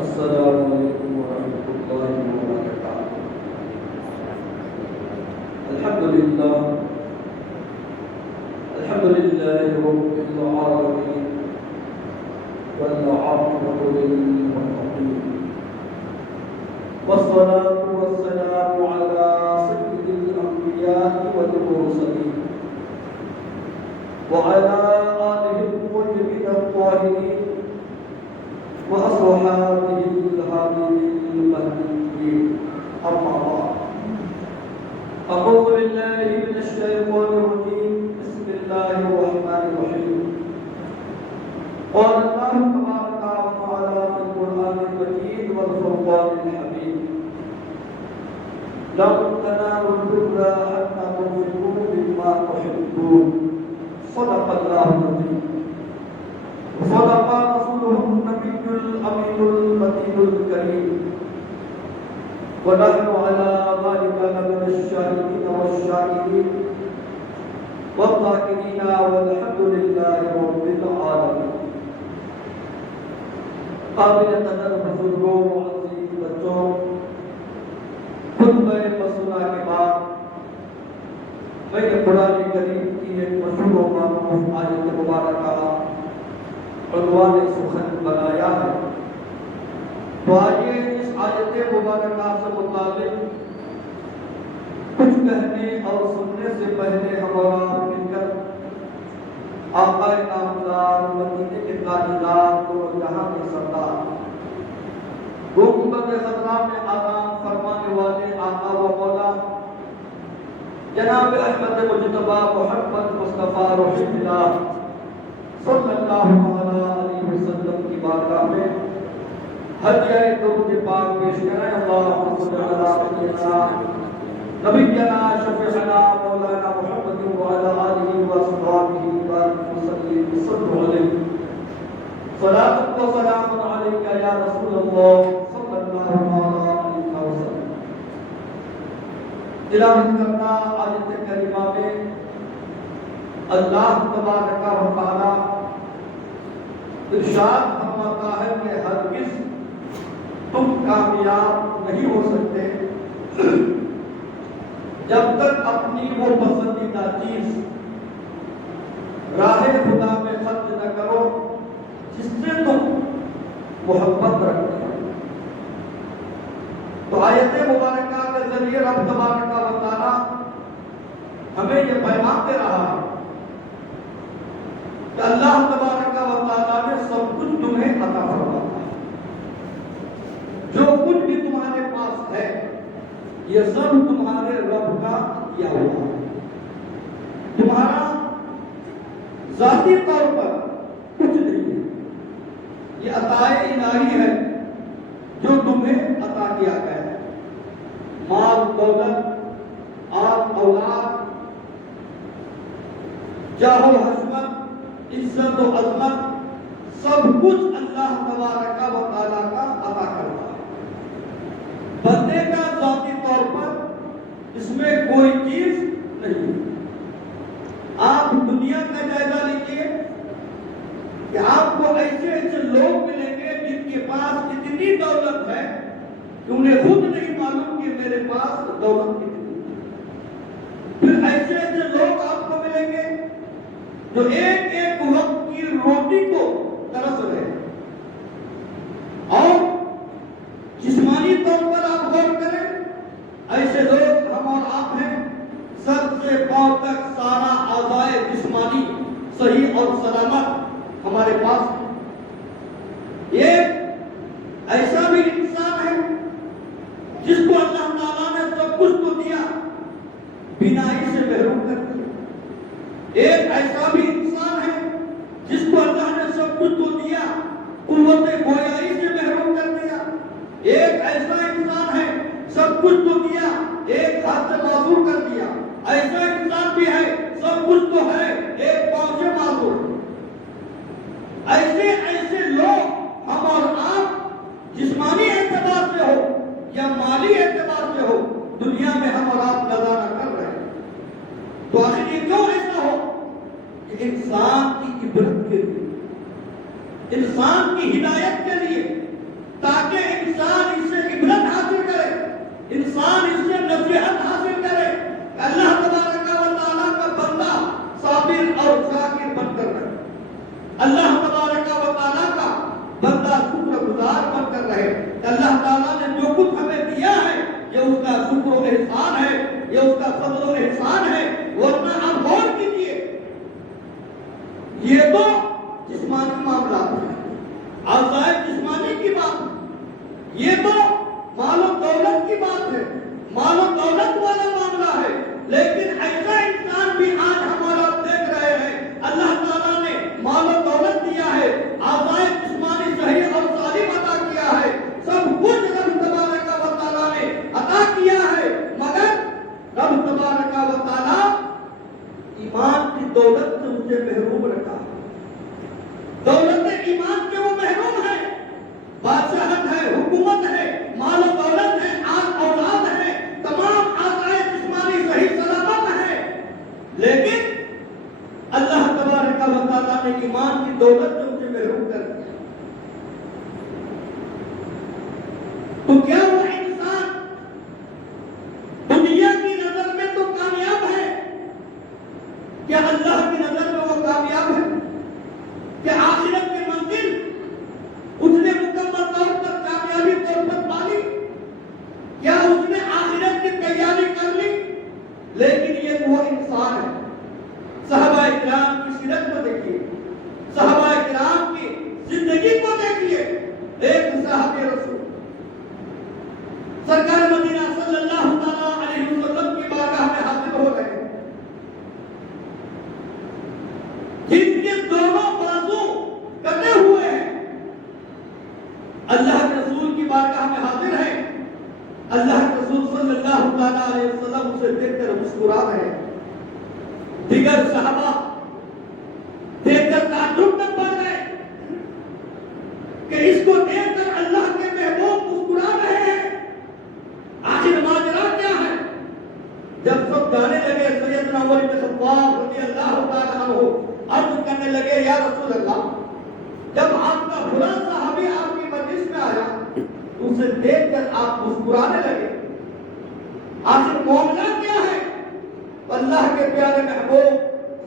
السلام علیکم ورحمۃ اللہ وبرکاتہ۔ الحمدللہ رب العالمین والعاقبۃ للمتقین والصلاة والسلام علی سید الانبیاء والمرسلین وعلى آلہ الطیبین الطاہرین وأصحابه الهادين المهديين، أما بعد، أعوذ بالله من الشيطان الرجيم، بسم الله الرحمن الرحيم. قال الله تبارك وتعالى في القرآن المجيد والفرقان الحميد: لن تنالوا البر حتى تنفقوا مما تحبون. صدق الله العظيم وصدق رسوله النبي الأمين المتين الكريم، ونحن على ذلك لمن الشاهدين والشاهدين والذاكرين والحمد لله رب العالمين. قابل قدر بزرگوں، عزیز بچوں، خطبہ مسئلہ کے بعد میں نے قرآن کریم کی ایک مشہور و معروف آیت مبارکہ عنوان سخن بنایا ہے، تو آئیے اس آیت مبارکہ سے متعلق کچھ کہنے اور سننے سے پہلے ہمارا مل کر آقا نامدار، مدینے کے تاجدار، دو جہاں کے سردار، غربت خطرہ میں آرام فرمانے والے آقا و مولا جناب احمد مجتبی محمد مصطفیٰ رسول اللہ صلی اللہ علیہ وسلم کی بارگاہ میں ہدیہ درود پاک پیش کریں۔ اللہم صلی علی سیدنا نبینا شفیعنا مولانا محمد وعلی آلہ وصحبہ وسلم، صلو علیہ صلاۃ و سلام علیک یا رسول اللہ صلی اللہ علیہ وسلم۔ تلاوت کرنا آیت کریمہ میں اللہ تبارک و تعالی ارشاد فرماتا ہے کہ ہرگز تم کامیاب نہیں ہو سکتے جب تک اپنی وہ پسندیدہ چیز راہ خدا میں خرچ نہ کرو جس سے تم محبت رکھتے ہو۔ تو آیت مبارکہ کے ذریعے رب تبارک و تعالی ہمیں یہ پیغام دے رہا ہے کہ اللہ تبارک و تعالیٰ نے سب کچھ تمہیں عطا فرمایا ہے، جو کچھ بھی تمہارے پاس ہے یہ سب تمہارے رب کا دیا ہوا ہے، تمہارا ذاتی طور پر کچھ نہیں ہے، یہ عطائے الہی ہے جو تمہیں عطا کیا گیا ہے۔ مال دولت، آل اولاد، جاہ و حشمت، عزت و عظمت، سب کچھ اللہ تبارک و تعالیٰ کا عطا کرتا ہے۔ بندے کا ذاتی طور پر اس میں کوئی چیز نہیں۔ آپ دنیا کا جائزہ لیجیے کہ آپ کو ایسے ایسے لوگ ملیں گے جن کے پاس اتنی دولت ہے کہ انہیں خود نہیں معلوم کہ میرے پاس دولت کتنی ہے۔ پھر ایسے ایسے لوگ آپ کو ملیں گے جو ایک ایک وقت کی روٹی کو ترس رہے ہیں، اور جسمانی طور پر آپ غور کریں، ایسے لوگ ہم اور آپ ہیں، سر سے پاؤں تک سارا اعضائے جسمانی صحیح اور سلامت ہمارے پاس ہے۔ ایک ایسا بھی انسان ہے جس کو اللہ تعالیٰ نے سب کچھ تو دیا، بینائی سے محروم کر دیا۔ ایک ایسا بھی انسان ہے جس کو اللہ نے سب کچھ تو دیا، قوت گویائی سے محروم کر دیا۔ ایک ایسا انسان ہے سب کچھ تو دیا، ایک ہاتھ سے معذور کر دیا۔ ایسا انسان بھی ہے سب کچھ تو ہے، ایک پاؤں سے معذور۔ ایسے ایسے لوگ ہم اور آپ جسمانی اعتبار سے ہو یا مالی اعتبار سے ہو دنیا میں ہم اور آپ نظارہ کر رہے ہیں۔ تو آخر یہ کیوں ایسا ہو کہ انسان کی عبرت کے لیے، انسان کی ہدایت کے لیے، تاکہ انسان اس سے عبرت حاصل کرے، انسان اس سے نصیحت حاصل کرے کہ اللہ تبارک و تعالیٰ کا بندہ صابر اور شاکر بن کر رہے، اللہ تبارک و تعالیٰ کا بندہ شکر گزار بن کر رہے کہ اللہ تعالیٰ نے جو کچھ ہمیں دیا ہے یہ اس کا شکر و احسان ہے، یہ اس کا فضل و احسان ہے۔ ورنہ آپ غور کیجیے، یہ تو جسمانی معاملات ہیں، اعضاء جسمانی کی بات ہے، یہ تو مال و دولت کی بات ہے، مال و دولت والا معاملہ ہے۔ لیکن ایسا انسان بھی آج ہمارا دیکھ رہے ہیں، اللہ تعالیٰ نے مال و دولت دیا ہے، اعضاء جسمانی صحیح اور سالم عطا کیا ہے، سب کچھ رب تبارک و تعالیٰ نے عطا کیا ہے، مگر رب تبارک و تعالیٰ ایمان کی دولت سے اسے محروم رکھا ہے۔ دولت ایمان کے وہ محروم ہے، بادشاہت ہے، حکومت ہے، مال و دولت ہے، آل اولاد ہے، تمام اعضاء جسمانی صحیح سلامت ہے، لیکن اللہ تبارک و تعالیٰ نے ایمان کی دولت سے اسے محروم کر دیا۔ تو کیا وہ انسان دنیا کی نظر میں تو کامیاب ہے، کیا اللہ کی نظر میں وہ کامیاب ہے؟ کہ آخرت کی منزل اس نے مکمل طور پر کامیابی طور پر پا لی؟ کیا اس نے آخرت کی تیاری کر لی؟ لیکن یہ وہ انسان ہے۔ صحابہ کرام کی سیرت کو دیکھیے، صحابہ کرام کی زندگی کو دیکھیے۔ ایک صحابی رسول سرکار مدینہ صلی اللہ تعالیٰ علیہ وسلم کی بارگاہ میں حاضر ہو رہے ہیں، جن کے دونوں بازو کٹے ہوئے ہیں، اللہ کے رسول کی بارگاہ میں حاضر ہیں۔ اللہ کے رسول صلی اللہ تعالیٰ علیہ وسلم اسے دیکھ کر مسکرا رہے ہیں۔ دیگر صحابہ دیکھ کر تعجب میں پڑ گئے کہ اس کو دیکھ کر اللہ کے محبوب مسکرا رہے ہیں، آخر ماجرا کیا ہے؟ جب سب جانے لگے، سیدنا عمر بن خطاب رضی اللہ تعالیٰ عنہ عرض کرنے لگے، یا رسول اللہ، جب آپ کا بھلا صحابی آپ کی مجلس میں آیا تو اسے دیکھ کر آپ مسکرانے لگے، آخر معاملہ کیا ہے؟ اللہ کے پیارے محبوب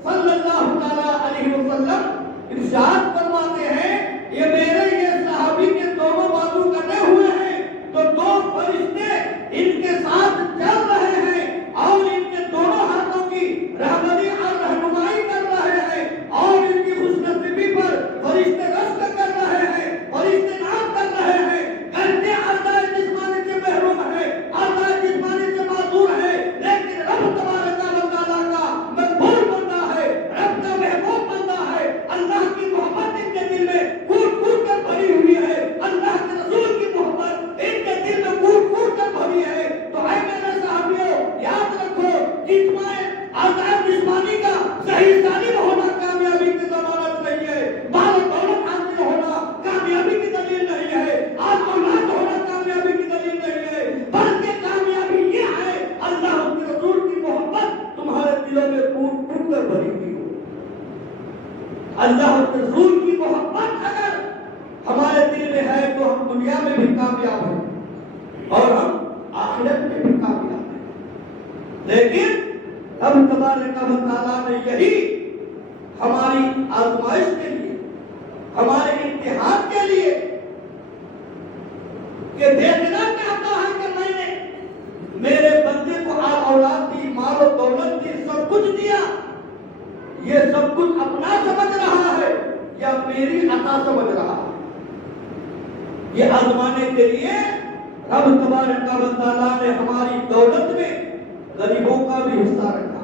صلی اللہ تعالیٰ علیہ وسلم ارشاد فرماتے ہیں، یہ میرے یہ صحابی کے دونوں بازو کٹے ہوئے ہیں تو دو فرشتے ان کے ساتھ چل رہے ہیں اور ان کے دونوں ہاتھوں کی رہبری اور رہنمائی کر رہے ہیں، اور ان کی خوش نصیبی پر فرشتے رشک کر رہے ہیں، فرشتے نام کر رہے ہیں، کرتے اعضاء جسمانی سے محروم ہے، اعضاء جسمانی سے معذور ہے، لیکن رب تبارک و تعالیٰ کا مقبول بندہ ہے، رب کا محبوب بندہ ہے، اللہ کی محبت ان کے دل میں کوٹ کوٹ کر بھری ہوئی ہے، اللہ کے رسول کی محبت ان کے دل میں کوٹ کوٹ کر بھری ہے۔ تو اے میرے صحابیوں، یاد رکھو، اعضاء جسمانی کا صحیح سالم ہونا کامیابی کی ضمانت نہیں ہے، مال و دولت حاصل ہونا کامیابی کی دلیل نہیں ہے، آل اولاد ہونا کامیابی کی دلیل نہیں ہے، بلکہ کامیابی یہ ہے اللہ کے رسول کی محبت تمہارے دلوں میں کوٹ کوٹ کر بھری ہوئی ہو۔ اللہ کے رسول کی محبت اگر ہمارے دل میں ہے تو ہم دنیا میں بھی کامیاب ہیں اور ہم آخرت میں بھی کامیاب ہیں۔ لیکن اب تبارک و تعالیٰ نے یہی ہماری آزمائش کے لیے، ہمارے امتحان کے لیے کہ دیکھنا چاہتا ہے کہ میں نے میرے بندے کو آل اولاد دی، مال و دولت دی، سب کچھ دیا، یہ سب کچھ اپنا سمجھ رہا ہے یا میری عطا سمجھ رہا ہے؟ یہ آزمانے کے لیے رب تبارک و تعالیٰ نے ہماری دولت میں غریبوں کا بھی حصہ رکھا،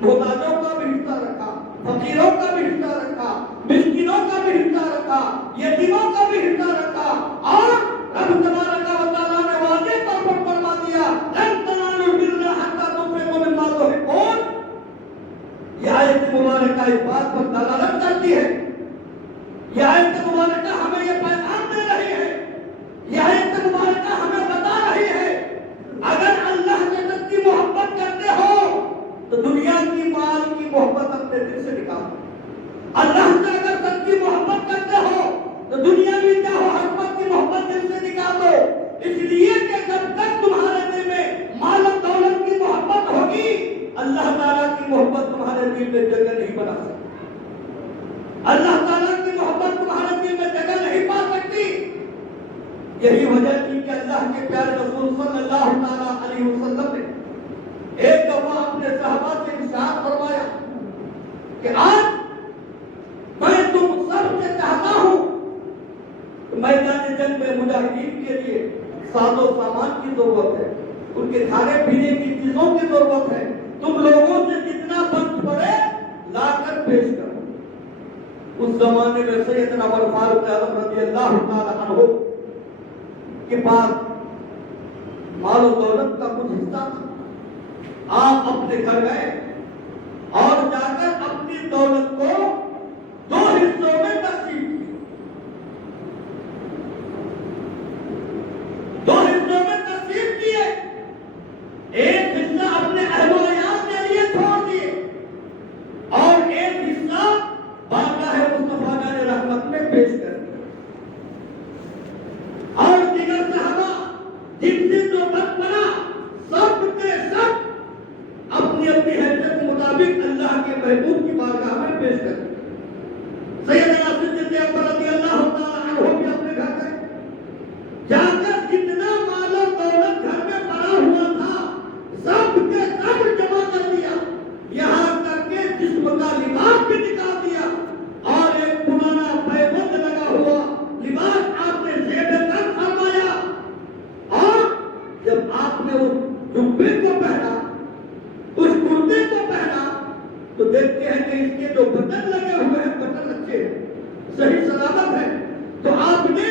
محتاجوں کا بھی حصہ رکھا، فقیروں کا بھی حصہ رکھا، مسکینوں کا بھی حصہ رکھا، یتیموں کا بھی حصہ رکھا، اور رب تبارک و تعالیٰ نے واضح طور پر فرما دیا، لن تنالوا البر حتى تنفقوا مما تحبون۔ یہ آیت مبارکہ اس بات پر دلالت کرتی ہے، یہ آیت مبارکہ ہمیں یہ پیغام دے رہی ہے، یہ آیت مبارکہ ہمیں بتا رہی ہے، اگر اللہ سے سچی محبت کرتے ہو تو دنیا کی مال کی محبت اپنے دل سے نکالو، اللہ سے اگر سچی محبت کرتے ہو تو دنیا میں چاہو حکمت کی محبت دل سے نکال اللہ تعالیٰ کی محبت تمہارے دل میں جگہ نہیں پا سکتی. یہی وجہ تھی کہ اللہ کے پیارے رسول صلی اللہ تعالیٰ علیہ وسلم نے ایک دفعہ اپنے صحابہ سے ارشاد فرمایا کہ آج میں تم سب سے چاہتا ہوں کہ میدان جنگ میں مجاہدین کے لیے ساز و سامان کی ضرورت ہے, ان کے کھانے پینے کی چیزوں کی ضرورت ہے. تم لوگوں سے جتنا بند پڑے لا کر پیش کرو. اس زمانے میں سیدنا عمر فاروق اعظم رضی اللہ تعالی عنہ کے پاس مال و دولت کا کچھ حصہ تھا. آپ اپنے گھر گئے اور جا کر اپنی دولت کو 2 حصوں میں تقسیم کی. 2 حصوں میں تقسیم کیے. ایک حصہ اپنے اہل و عیال کے لیے چھوڑ دیے اور ایک حصہ بارگاہ مصطفیٰ جان رحمت میں پیش کر دیا. اور دیگر صحابہ جن سے جو بن پڑا سب کے سب اپنی اپنی حیثیت کے مطابق اللہ کے محبوب کی بارگاہ میں پیش کر دیا. سیدنا صدیق اکبر رضی اللہ تعالی عنہ بھی اپنے گھر گئے. جا کر جتنا مال و دولت گھر میں پڑا ہوا تھا سب کے سب جمع کر دیا. یہاں تک کہ جسم کا لباس بھی نکال دیا اور ایک پرانا پیبند لگا ہوا لباس آپ نے زیب تن فرمایا. اور جب آپ نے اس جبے کو پہنا, اس کرتے کو پہنا, تو دیکھتے ہیں کہ اس کے جو بٹن لگے ہوئے ہیں بٹن اچھے ہیں, صحیح سلامت ہے. تو آپ نے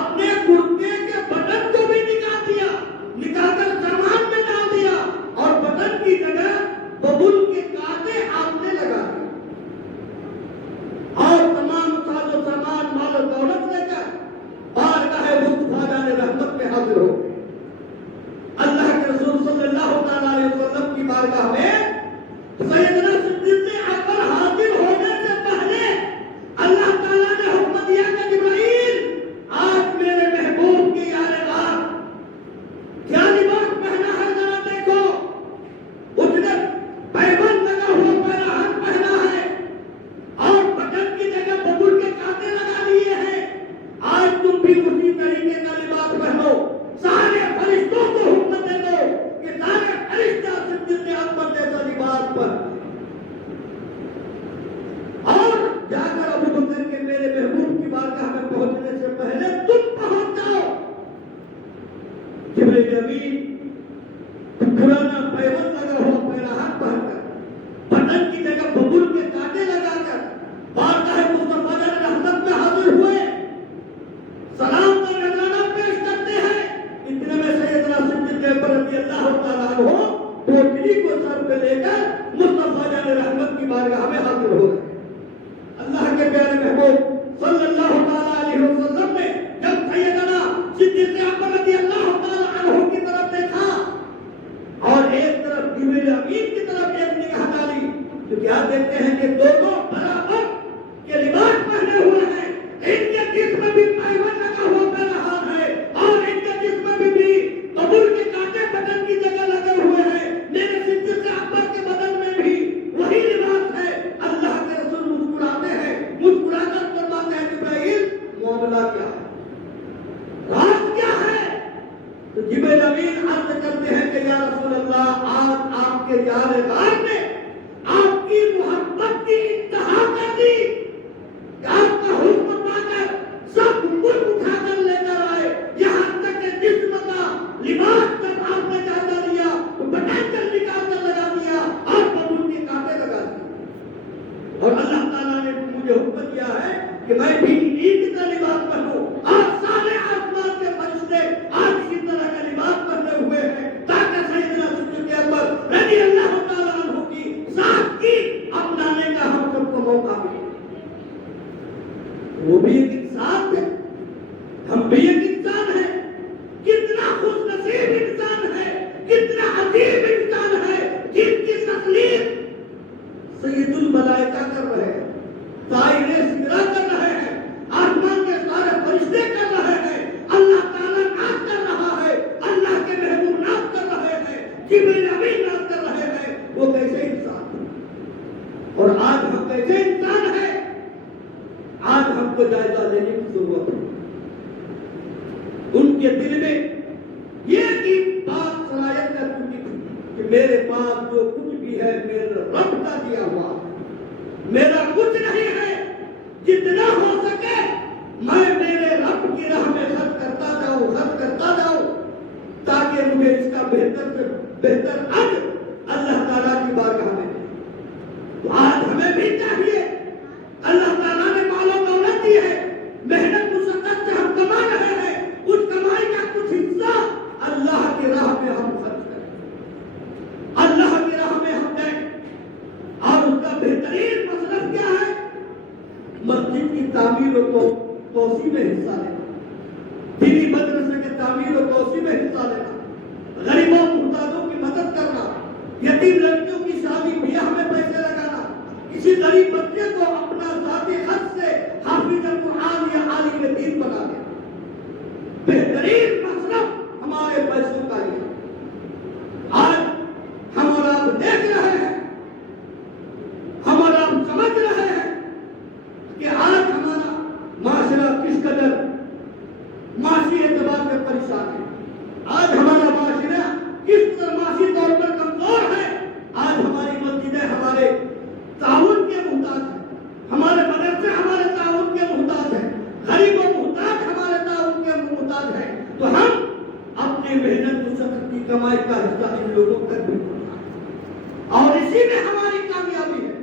اپنے کرتے کے بٹن کو بھی نکال دیا, نکال کر سامان میں ڈال دیا اور بٹن کی جگہ ببول کے کانٹے آپ نے لگا دیے اور تمام ساز و سامان مال و دولت لے کر بارگاہ مصطفیٰ جان رحمت میں حاضر ہو گئے. اللہ کے رسول صلی اللہ تعالی علیہ وسلم کی بارگاہ میں سیدنا صدیق اکبر حاضر ہونے سے پہلے اللہ تعالیٰ نے حکم دیا کہ جبرائیل آج میرے محبوب کی یار غار کیا لباس پہنا ہے ذرا دیکھو. اس نے پیبند لگا ہوا پیراہن پہنا ہے اور بٹن کی جگہ ببول کے کانٹے لگا لیے ہیں. آج تم بھی اسی طریقے کا لباس پہنو. سارے فرشتوں کو حکم دے دو کہ سارے فرشتہ صدیق اکبر جیسا لباس پر اور جا کر ابو بکر کے میرے محبوب کی بارگاہ میں پہنچنے سے پہلے تم پہنچ جاؤ. جبرائیل امین پرانا پیبند لگا ہوا پیراہن پہن کر بٹن کی جگہ ببول کے کانٹے لگا کر بارگاہ مصطفیٰ جان رحمت میں حاضر ہوئے. سلام کا نذرانہ پیش کرتے ہیں. اتنے میں سیدنا صدیق اکبر رضی اللہ تعالیٰ عنہ پوٹلی کو سر پہ لے کر مصطفیٰ جان رحمت کی بارگاہ میں حاضر ہو گئے. اللہ کے پیارے محبوب صلی اللہ تعالیٰ علیہ وسلم نے جب سیدنا صدیق اکبر رضی اللہ تعالیٰ عنہ کی طرف دیکھا اور ایک طرف جبرائیل امین کی طرف ایک نگاہ ڈالی تو کیا دیکھتے ہیں کہ دونوں برابر کے لباس پہنے ہوئے ہیں. ان کے جسم میں بھی پیبند لگا ہوا پیراہن ہے اور ان کے جسم میں بھی ببول کے کانٹے بٹن کی جگہ لگے ہوئے ہیں. میرے صدیق اکبر کے بدن میں بھی وہی لباس ہے. اللہ کے رسول مسکراتے ہیں, مسکرا کر فرماتے ہیں جبرائیل معاملہ کیا ہے, راز کیا ہے. تو جبرائیل امین عرض کرتے ہیں کہ یا رسول اللہ آج آپ کے یار غار نے آپ کی محبت کی انتہا کر دی کہ آپ کا حکم پا کر سب کچھ اٹھا کر لے کر آئے. یہاں تک کہ جسم کا لباس جب آپ نے جاتا لیا تو بٹن کر نکال کر لگا دیا اور ببول کے کانٹے لگا دیے. اور اللہ تعالیٰ نے مجھے حکم دیا ہے کہ میں بھی انہیں کی طرح لباس پہنوں اور سارے آسمان کے فرشتے آج اسی طرح کا لباس پہنے ہوئے ہیں تاکہ سیدنا صدیق اکبر رضی اللہ تعالیٰ عنہ کی ذات کی اپنانے کا ہم سب کو موقع ملے. وہ بھی ایک انسان ہے, ہم بھی ایک انسان ہیں. کتنا خوش نصیب انسان ہے, کتنا عظیم انسان ہے جن کی تکلیف سید الملائکہ کر رہے ہیں, طائر سدرہ کر رہے ہیں, آسمان کے سارے فرشتے کر رہے ہیں, اللہ تعالیٰ ناز کر رہا ہے, اللہ کے محبوب ناز کر رہے ہیں, جبرائیل امین ناز کر رہے ہیں. وہ کیسے انسان ہے اور آج ہم کیسے انسان ہیں کو جائزہ لینے کی ضرورت ہے. ان کے دل میں یہ بات صلاحیت کر چکی تھی کہ میرے پاس جو کچھ بھی ہے میرے رب کا دیا ہوا، میرا کچھ نہیں ہے، جتنا ہو سکے میں میرے رب کی راہ میں خرچ کرتا جاؤں تاکہ مجھے اس کا بہتر سے بہتر اجر اللہ تعالیٰ کی بارگاہ میں دے. تو آج ہمیں بھی چاہیے، اللہ تعالیٰ نے مال و دولت دی ہے، محنت مشقت سے ہم کما رہے ہیں، اس کمائی کا کچھ حصہ اللہ کی راہ میں ہم خرچ کریں، اللہ کی راہ میں ہم دیں. اور اس کا بہترین مطلب کیا ہے؟ مسجد کی تعمیر و توسیع میں حصہ لینا، دینی مدرسے کے تعمیر و توسیع میں حصہ لینا، غریبوں محتاجوں کی مدد کرنا، یتیم لڑکیوں کی شادی بیاہ میں پیسے لگانا، کسی غریب بچے کو اپنا ذاتی خرچ سے حافظ قرآن یا عالم دین بنا دیا. بہترین مصرف ہمارے پیسوں کا یہ. آج ہم اور آپ دیکھ رہے ہیں، ہم اور آپ سمجھ رہے ہیں کہ آج ہمارا معاشرہ کس قدر معاشی اعتبار سے پریشان ہے. آج ہمارا معاشرہ کس قدر معاشی طور پر کمزور ہے. آج ہماری مسجدیں ہمارے تعاون کے محتاج ہیں، ہمارے مدرسے ہمارے تعاون کے محتاج ہیں، غریب و محتاج ہمارے تعاون کے محتاج ہیں. تو ہم اپنی محنت مشقت کی کمائی کا حصہ ان لوگوں تک بھی پہنچائیں، اور اسی میں ہماری کامیابی ہے،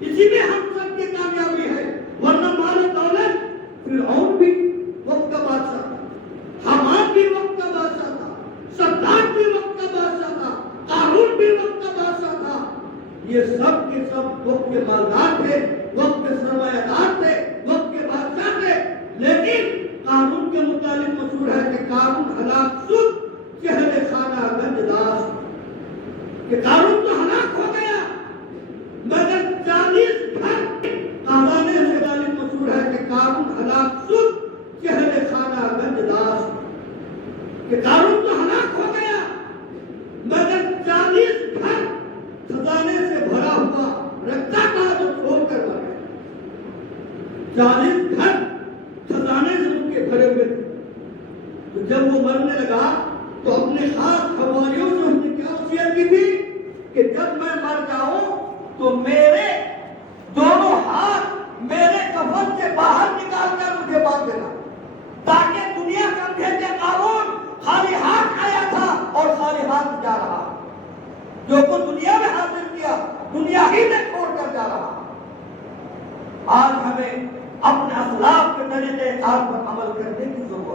اسی میں ہم سب کی کامیابی ہے. ورنہ مال و دولت فرعون بھی وقت کا بادشاہ تھا، حمان بھی وقت کا بادشاہ تھا، صداد بھی وقت کا بادشاہ تھا، قارون بھی وقت کا بادشاہ تھا. یہ سب کے سب وقت کے مالدار تھے، وقت کے سرمایہ دار تھے، وقت کے بادشاہ تھے. لیکن قارون کے متعلق مشہور ہے کہ قارون ہلاک شد چہرے خانہ گنج داس، کہ قارون تو ہلاک ہو گیا مگر 40 گھر قارانے سے متعلق مشہور ہے کہ قارون ہلاک شد چہرے خانہ گنج داس، کہ قارون تو ہلاک ہو گیا مگر 40 گھر خزانے سے بھرا ہوا رکھتا تھا جو چھوڑ کر مر گیا. 40 گھر خزانے سے ان کے بھرے ہوئے تھے. تو جب وہ مرنے لگا تو اپنے خاص حواریوں سے اس نے کیا وصیت کی تھی کہ جب میں مر جاؤں تو میرے دونوں ہاتھ میرے کفن سے باہر نکال کر مجھے باندھ دینا، تاکہ دنیا سمجھے کہ قارون خالی ہاتھ آیا تھا اور خالی ہاتھ جا رہا. جو کچھ دنیا میں حاصل کیا دنیا ہی میں چھوڑ کر جا رہا. آج ہمیں اپنے اسلاف کے طریقے کار پر عمل کرنے کی ضرورت